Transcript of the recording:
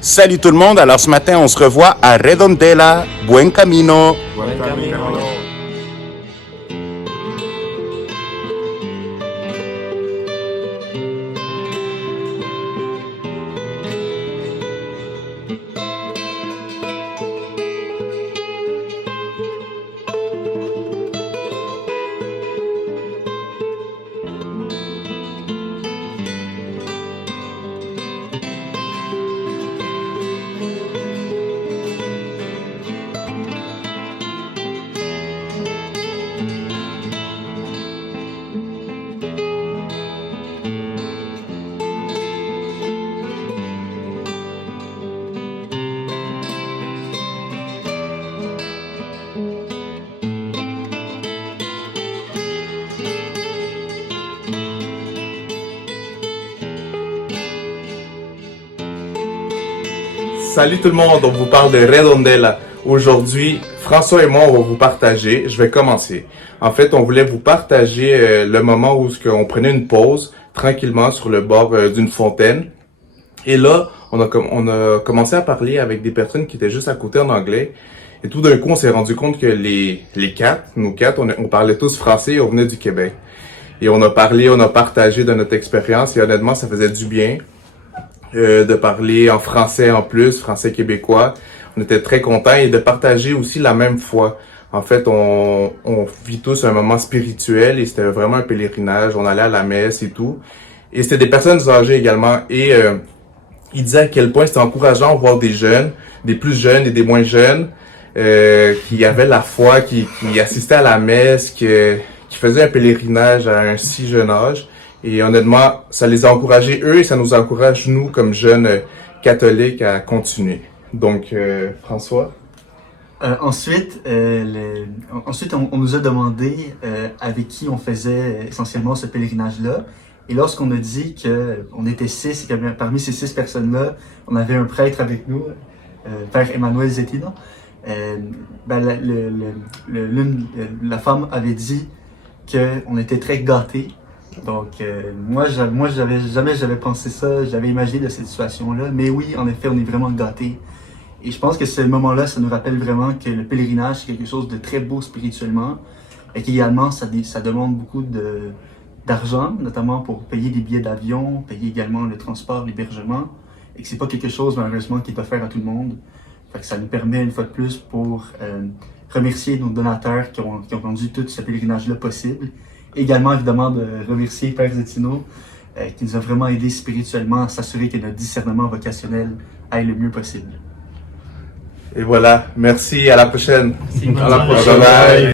Salut tout le monde, alors ce matin on se revoit à Redondela. Buen camino. Buen camino. Salut tout le monde, on vous parle de Redondela. Aujourd'hui, François et moi, on va vous partager. Je vais commencer. En fait, on voulait vous partager le moment où on prenait une pause tranquillement sur le bord d'une fontaine. Et là, on a commencé à parler avec des personnes qui étaient juste à côté en anglais. Et tout d'un coup, on s'est rendu compte que nous quatre, on parlait tous français et on venait du Québec. Et on a parlé, on a partagé de notre expérience et honnêtement, ça faisait du bien. De parler en français en plus, français québécois. On était très contents et de partager aussi la même foi. En fait, on vit tous un moment spirituel et c'était vraiment un pèlerinage. On allait à la messe et tout. Et c'était des personnes âgées également. Et ils disaient à quel point c'était encourageant de voir des jeunes, des plus jeunes et des moins jeunes, qui avaient la foi, qui assistaient à la messe, qui faisaient un pèlerinage à un si jeune âge. Et honnêtement, ça les a encouragés eux et ça nous encourage nous comme jeunes catholiques à continuer. Donc, François? Ensuite, on nous a demandé avec qui on faisait essentiellement ce pèlerinage-là. Et lorsqu'on a dit qu'on était 6 et que parmi ces 6 personnes-là, on avait un prêtre avec nous, Père Emmanuel Zetino, la femme avait dit qu'on était très gâtés. Donc, moi, j'avais pensé ça, j'avais imaginé de cette situation-là. Mais oui, en effet, on est vraiment gâtés. Et je pense que ce moment-là, ça nous rappelle vraiment que le pèlerinage, c'est quelque chose de très beau spirituellement. Et qu'également, ça demande beaucoup d'argent, notamment pour payer des billets d'avion, payer également le transport, l'hébergement. Et que c'est pas quelque chose, malheureusement, qui est offert à tout le monde. Fait que ça nous permet, une fois de plus, pour remercier nos donateurs qui ont rendu tout ce pèlerinage-là possible. Également, évidemment, de remercier Père Zetino, qui nous a vraiment aidés spirituellement à s'assurer que notre discernement vocationnel aille le mieux possible. Et voilà, merci, à la prochaine. Merci. À la prochaine.